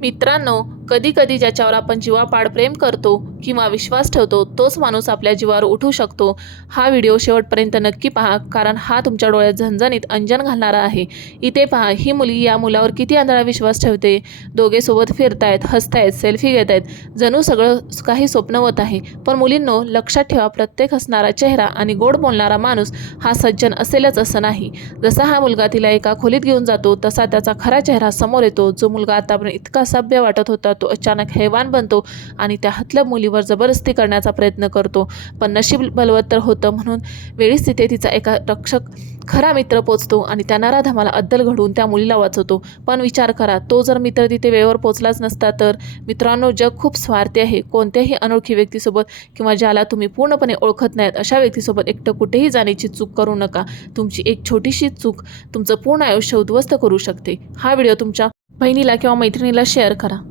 मित्रांनो, कधी-कधी ज्याच्यावर आपण जीवापाड प्रेम करतो किंवा विश्वास ठेवतो, तोच माणूस आपल्या जीवावर उठू शकतो. हा व्हिडिओ शेवटपर्यंत नक्की पहा, कारण हा तुमच्या डोळ्यात झणझणीत अंजन घालणारा आहे. इथे पहा, ही मुलगी या मुलावर किती आंधळा विश्वास ठेवते. दोघे सोबत फिरतायत, हसतायत, सेल्फी घेतायत. जणू सगळं काही स्वप्नवत आहे. पण मुलींनो, लक्षात ठेवा, प्रत्येक हसणारा चेहरा आणि गोड बोलणारा माणूस हा सज्जन असेलच असं नाही. जसा हा मुलगा तिला एका खोलीत घेऊन जातो, तसा त्याचा खरा चेहरा समोर येतो. जो मुलगा आतापर्यंत इतका सभ्य वाटत होता, तो अचानक हैवान बनतो आणि त्या हतलब मुलीवर जबरदस्ती करण्याचा प्रयत्न करतो. पण नशीब बलवत्तर होतं, म्हणून वेळीच तिथे तिचा एका रक्षक खरा मित्र पोचतो आणि त्या नराधमाला अद्दल घडवून त्या मुलीला वाचवतो. पण विचार करा, तो जर मित्र तिथे वेळेवर पोचलाच नसता तर? मित्रांनो, जग खूप स्वार्थी आहे. कोणत्याही अनोळखी व्यक्तीसोबत किंवा ज्याला तुम्ही पूर्णपणे ओळखत नाहीत अशा व्यक्तीसोबत एकटं कुठेही जाण्याची चूक करू नका. तुमची एक छोटीशी चूक तुमचं पूर्ण आयुष्य उद्ध्वस्त करू शकते. हा व्हिडिओ तुमच्या बहिणीला किंवा मैत्रिणीला शेअर करा.